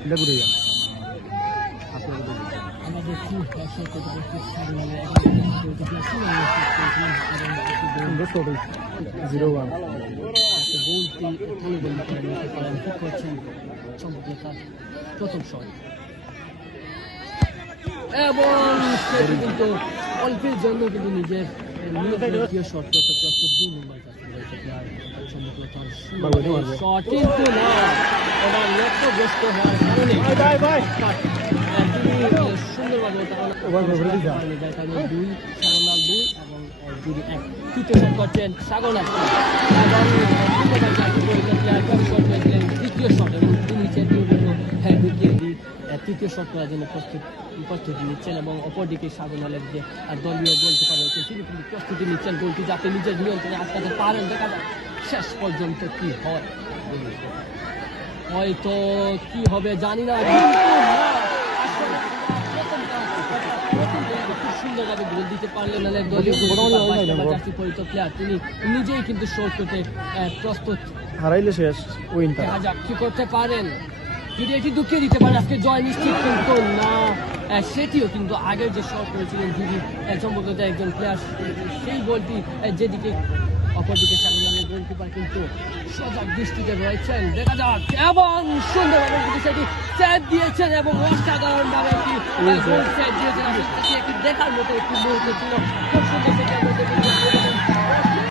আপনি ঘুরে যান আমাদের প্রথম শট এবং সেটি কিন্তু অল্পের জন্য কিন্তু নিজের দ্বিতীয় শট করতে প্রস্তুত 2 নম্বর শট কিন্তু না ওটা লক্ষ্যগ্রস্ত হওয়ার কারণে তিনি সুন্দরভাবে কারণে 2 সাগরলাল 2 এবং যদি 1 তৃতীয় শট করছেন সাগরলাল এবং শট করেছিলেন দ্বিতীয় শট এবং তিনি তৃতীয় শট করার জন্য প্রস্তুতি নিচ্ছেন এবং অপরদিকে সাগরলালের যে দলীয় গোলকিপার রয়েছেন তিনি কিন্তু প্রস্তুতি নিচ্ছেন গোলটি যাতে নিজের নিয়ন্ত্রণে আটকাতে পারেন। দেখা যাক শেষ পর্যন্ত কি হয়, হয়তো কি হবে জানি না। সুন্দরভাবে গোল দিতে পারলেন দলীয় প্লেয়ার, তিনি নিজেই কিন্তু শট করতে প্রস্তুত। হারাইলে শেষ উইন। দেখা যাক কি করতে পারেন, যদি এটি ঢুকিয়ে দিতে পারে আজকে জয় নিশ্চিত, কিন্তু না সেটিও কিন্তু আগের যে শট করেছিলেন যদি সম্ভবত একজন প্লেয়ার সেই বলটি যেদিকে অপরদিকে সামনে গোলকিপার কিন্তু সজাগ দৃষ্টিতে রয়েছেন। দেখা যাক এবং সুন্দরভাবে কিন্তু সেটি সেভ দিয়েছেন এবং অসাধারণভাবে একটি গোল সেভ দিয়েছেন। একটি দেখার মতো একটি মুহূর্ত ছিল, খুব সুন্দর